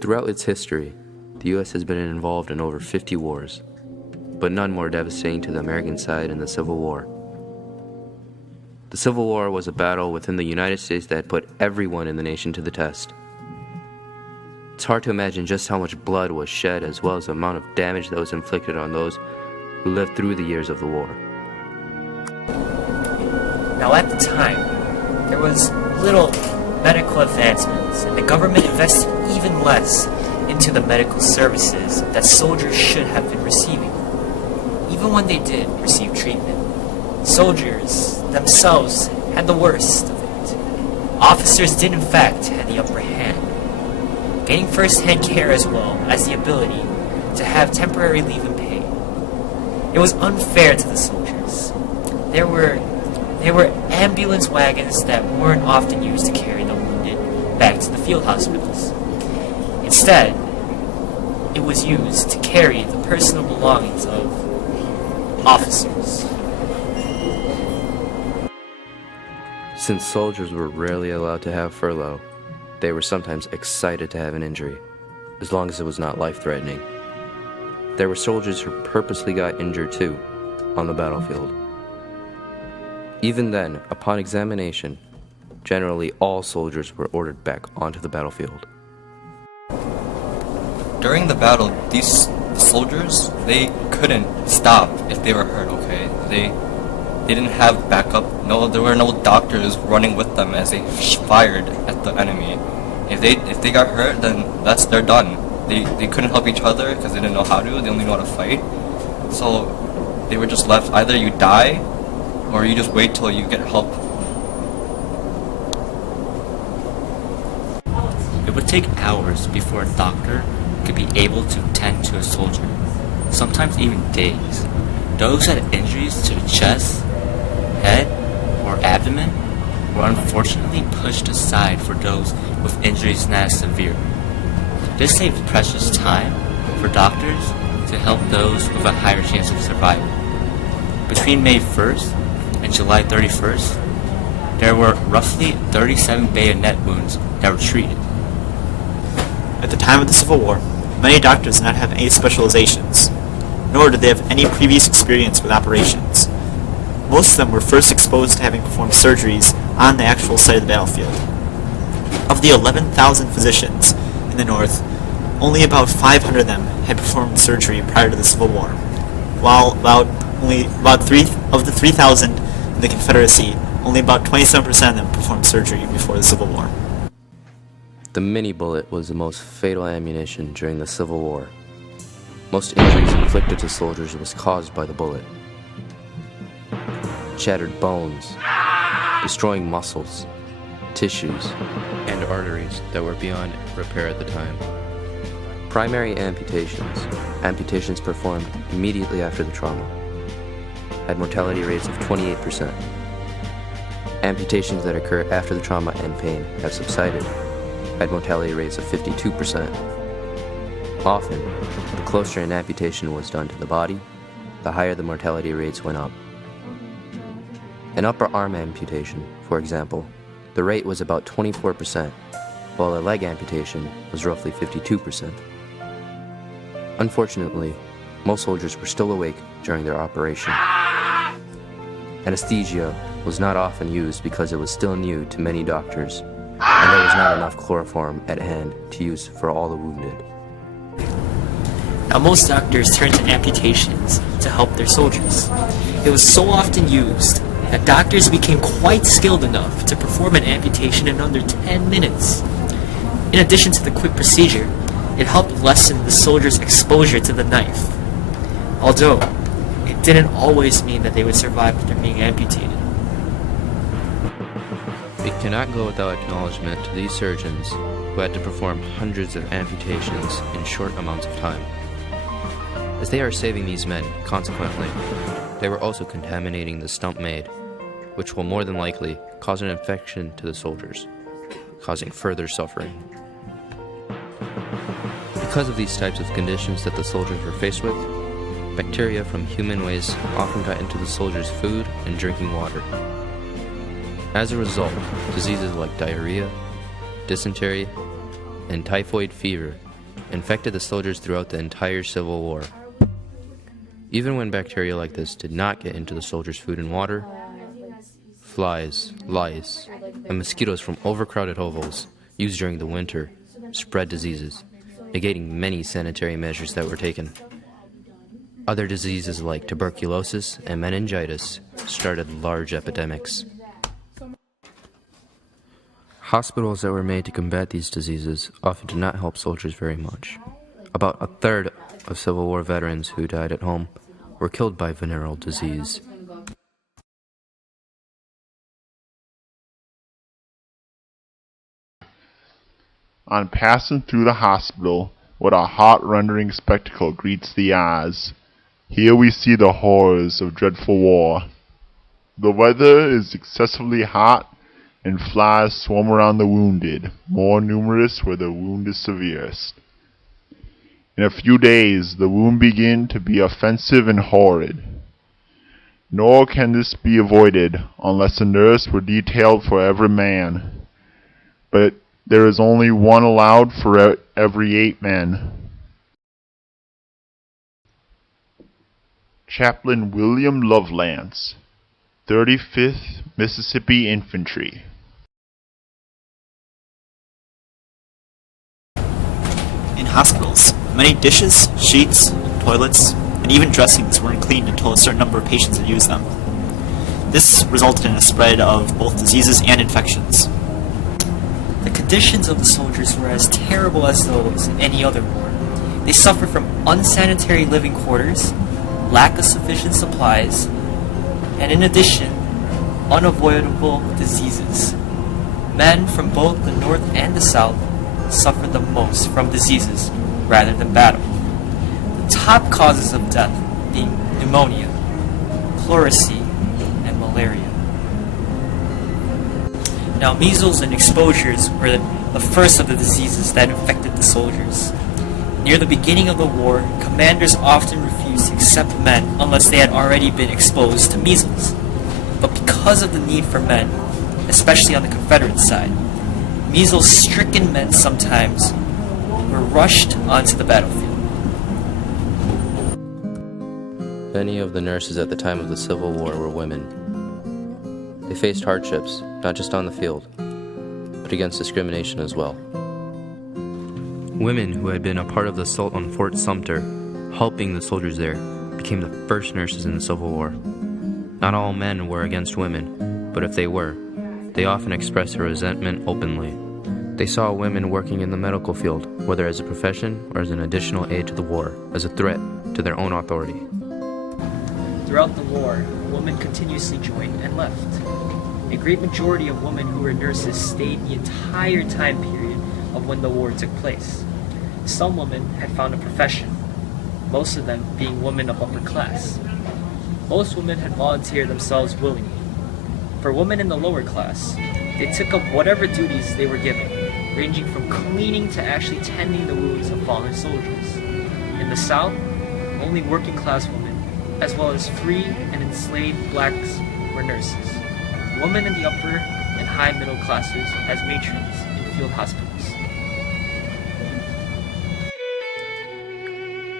Throughout its history, the U.S. has been involved in over 50 wars, but none more devastating to the American side than the Civil War. The Civil War was a battle within the United States that put everyone in the nation to the test. It's hard to imagine just how much blood was shed, as well as the amount of damage that was inflicted on those who lived through the years of the war. Now at the time, there was little medical advancements, and the government invested even less into the medical services that soldiers should have been receiving. Even when they did receive treatment, soldiers themselves had the worst of it. Officers did in fact have the upper hand, gaining first-hand care as well as the ability to have temporary leave and pay. It was unfair to the soldiers. There were ambulance wagons that weren't often used to carry the wounded back to the field hospitals. Instead, it was used to carry the personal belongings of officers. Since soldiers were rarely allowed to have furlough, they were sometimes excited to have an injury, as long as it was not life-threatening. There were soldiers who purposely got injured too, on the battlefield. Even then, upon examination, generally all soldiers were ordered back onto the battlefield. During the battle, these soldiers, they couldn't stop if they were hurt, okay? They didn't have backup. No, there were no doctors running with them as they fired at the enemy. If they got hurt, then they're done. They couldn't help each other because they didn't know how to. They only know how to fight. So they were just left. Either you die, or you just wait till you get help. It would take hours before a doctor could be able to tend to a soldier, sometimes even days. Those who had injuries to the chest, head, or abdomen were unfortunately pushed aside for those with injuries not as severe. This saved precious time for doctors to help those with a higher chance of survival. Between May 1st and July 31st, there were roughly 37 bayonet wounds that were treated. At the time of the Civil War, many doctors did not have any specializations, nor did they have any previous experience with operations. Most of them were first exposed to having performed surgeries on the actual site of the battlefield. Of the 11,000 physicians in the North, only about 500 of them had performed surgery prior to the Civil War, while about 3,000 in the Confederacy, only about 27% of them performed surgery before the Civil War. The mini bullet was the most fatal ammunition during the Civil War. Most injuries inflicted to soldiers was caused by the bullet. Shattered bones, destroying muscles, tissues, and arteries that were beyond repair at the time. Primary amputations performed immediately after the trauma, had mortality rates of 28%. Amputations that occur after the trauma and pain have subsided, had mortality rates of 52%. Often, the closer an amputation was done to the body, the higher the mortality rates went up. An upper arm amputation, for example, the rate was about 24%, while a leg amputation was roughly 52%. Unfortunately, most soldiers were still awake during their operation. Anesthesia was not often used because it was still new to many doctors, and there was not enough chloroform at hand to use for all the wounded. Now most doctors turned to amputations to help their soldiers. It was so often used that doctors became quite skilled enough to perform an amputation in under 10 minutes. In addition to the quick procedure, it helped lessen the soldier's exposure to the knife, although it didn't always mean that they would survive after being amputated. It cannot go without acknowledgement to these surgeons who had to perform hundreds of amputations in short amounts of time. As they are saving these men, consequently, they were also contaminating the stump made, which will more than likely cause an infection to the soldiers, causing further suffering. Because of these types of conditions that the soldiers were faced with, bacteria from human waste often got into the soldiers' food and drinking water. As a result, diseases like diarrhea, dysentery, and typhoid fever infected the soldiers throughout the entire Civil War. Even when bacteria like this did not get into the soldiers' food and water, flies, lice, and mosquitoes from overcrowded hovels used during the winter spread diseases, negating many sanitary measures that were taken. Other diseases like tuberculosis and meningitis started large epidemics. Hospitals that were made to combat these diseases often did not help soldiers very much. About a third of Civil War veterans who died at home were killed by venereal disease. On passing through the hospital, what a heart-rending spectacle greets the eyes. Here we see the horrors of dreadful war. The weather is excessively hot, and flies swarm around the wounded, more numerous where the wound is severest. In a few days, the wound begin to be offensive and horrid. Nor can this be avoided unless a nurse were detailed for every man. But there is only one allowed for every 8 men. Chaplain William Lovelance, 35th Mississippi Infantry. In hospitals, many dishes, sheets, toilets, and even dressings weren't cleaned until a certain number of patients had used them. This resulted in a spread of both diseases and infections. The conditions of the soldiers were as terrible as those in any other war. They suffered from unsanitary living quarters, lack of sufficient supplies, and in addition, unavoidable diseases. Men from both the North and the South suffered the most from diseases rather than battle. The top causes of death being pneumonia, pleurisy, and malaria. Now, measles and exposures were the first of the diseases that infected the soldiers. Near the beginning of the war, commanders often refused to accept men unless they had already been exposed to measles. But because of the need for men, especially on the Confederate side, measles-stricken men sometimes were rushed onto the battlefield. Many of the nurses at the time of the Civil War were women. They faced hardships, not just on the field, but against discrimination as well. Women who had been a part of the assault on Fort Sumter, helping the soldiers there, became the first nurses in the Civil War. Not all men were against women, but if they were, they often expressed their resentment openly. They saw women working in the medical field, whether as a profession or as an additional aid to the war, as a threat to their own authority. Throughout the war, women continuously joined and left. A great majority of women who were nurses stayed the entire time period of when the war took place. Some women had found a profession, most of them being women of upper class. Most women had volunteered themselves willingly. For women in the lower class, they took up whatever duties they were given, ranging from cleaning to actually tending the wounds of fallen soldiers. In the South, only working class women, as well as free and enslaved blacks, were nurses. Women in the upper and high middle classes as matrons in field hospitals.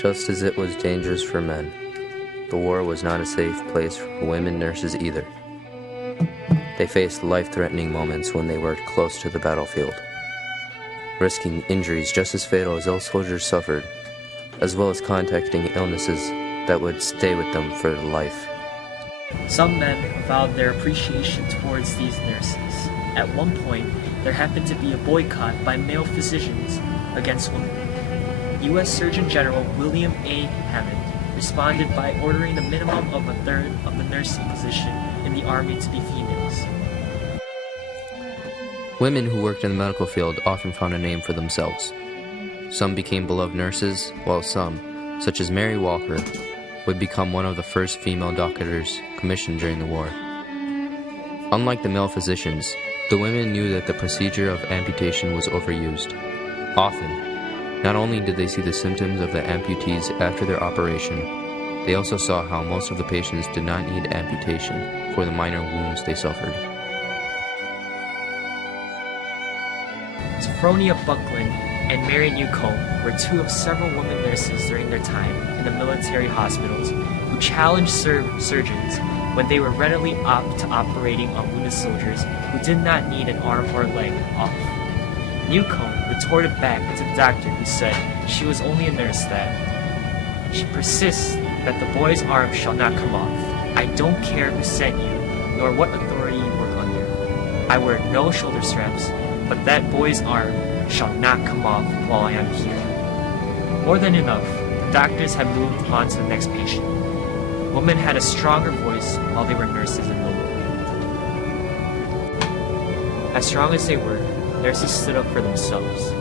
Just as it was dangerous for men, the war was not a safe place for women nurses either. They faced life-threatening moments when they worked close to the battlefield, risking injuries just as fatal as those soldiers suffered, as well as contacting illnesses that would stay with them for life. Some men vowed their appreciation towards these nurses. At one point, there happened to be a boycott by male physicians against women. U.S. Surgeon General William A. Hammond responded by ordering the minimum of a third of the nursing position in the Army to be females. Women who worked in the medical field often found a name for themselves. Some became beloved nurses, while some, such as Mary Walker, would become one of the first female doctors commissioned during the war. Unlike the male physicians, the women knew that the procedure of amputation was overused. Often, not only did they see the symptoms of the amputees after their operation, they also saw how most of the patients did not need amputation for the minor wounds they suffered. Sophronia Buckland and Mary Newcomb were two of several women nurses during their time in the military hospitals who challenged surgeons when they were readily opt to operating on wounded soldiers who did not need an arm or leg off. Newcomb retorted back to the doctor who said she was only a nurse that she persists that the boy's arm shall not come off. I don't care who sent you, nor what authority you work under. I wear no shoulder straps, but that boy's arm shall not come off while I am here. More than enough, the doctors had moved on to the next patient. Women had a stronger voice while they were nurses in the war. As strong as they were, nurses stood up for themselves.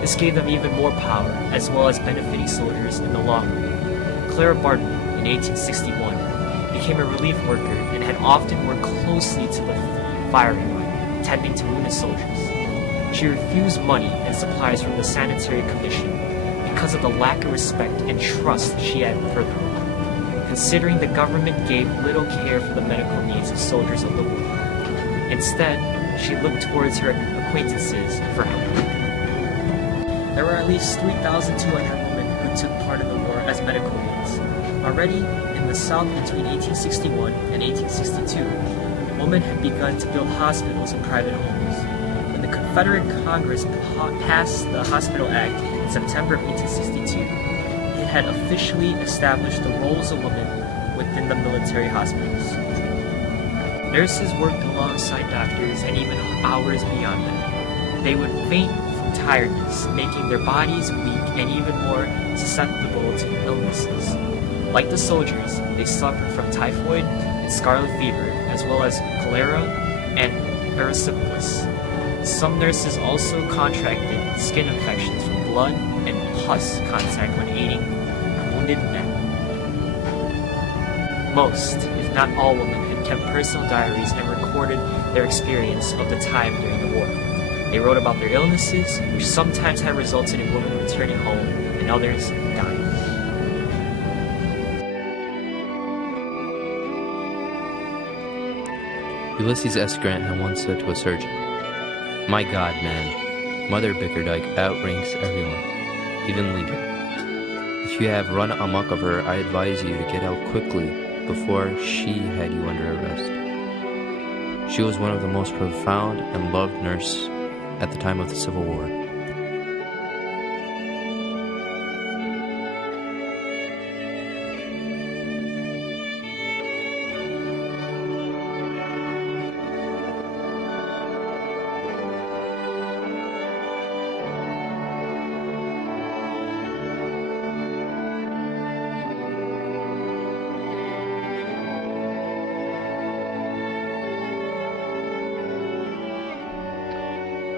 This gave them even more power, as well as benefiting soldiers in the long run. Clara Barton, in 1861, became a relief worker and had often worked closely to the firing line, tending to wounded soldiers. She refused money and supplies from the Sanitary Commission because of the lack of respect and trust she had for them, considering the government gave little care for the medical needs of soldiers of the war. Instead, she looked towards her acquaintances for help. There were at least 3,200 women who took part in the war as medical aides. Already, in the South between 1861 and 1862, women had begun to build hospitals and private homes. When the Confederate Congress passed the Hospital Act in September of 1862, it had officially established the roles of women within the military hospitals. Nurses worked alongside doctors and even hours beyond that. They would faint from tiredness, making their bodies weak and even more susceptible to illnesses. Like the soldiers, they suffered from typhoid and scarlet fever, as well as cholera and erysipelas. Some nurses also contracted skin infections from blood and pus contact when aiding wounded men. Most, if not all women, had kept personal diaries and recorded their experience of the time during the war. They wrote about their illnesses, which sometimes had resulted in women returning home and others dying. Ulysses S. Grant had once said to a surgeon, "My God, man, Mother Bickerdike outranks everyone, even Legion. If you have run amok of her, I advise you to get out quickly before she had you under arrest." She was one of the most profound and loved nurses at the time of the Civil War.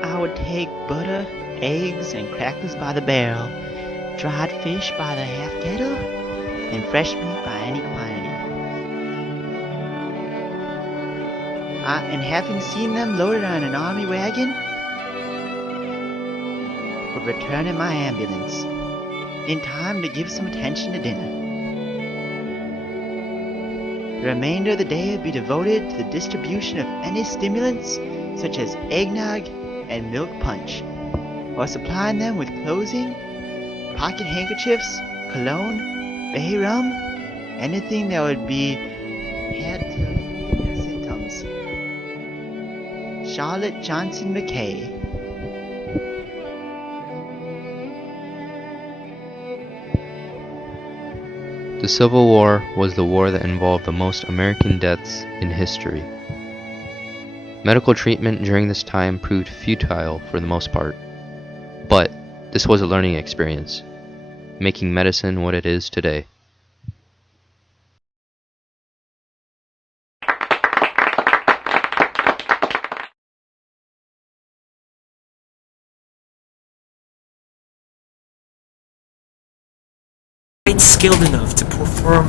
I would take butter, eggs, and crackers by the barrel, dried fish by the half kettle, and fresh meat by any quantity. And having seen them loaded on an army wagon, would return in my ambulance, in time to give some attention to dinner. The remainder of the day would be devoted to the distribution of any stimulants, such as eggnog and milk punch, or supplying them with clothing, pocket handkerchiefs, cologne, bay rum, anything that would be had to their symptoms. Charlotte Johnson McKay. The Civil War was the war that involved the most American deaths in history. Medical treatment during this time proved futile for the most part, but this was a learning experience, making medicine what it is today. Quite skilled enough to perform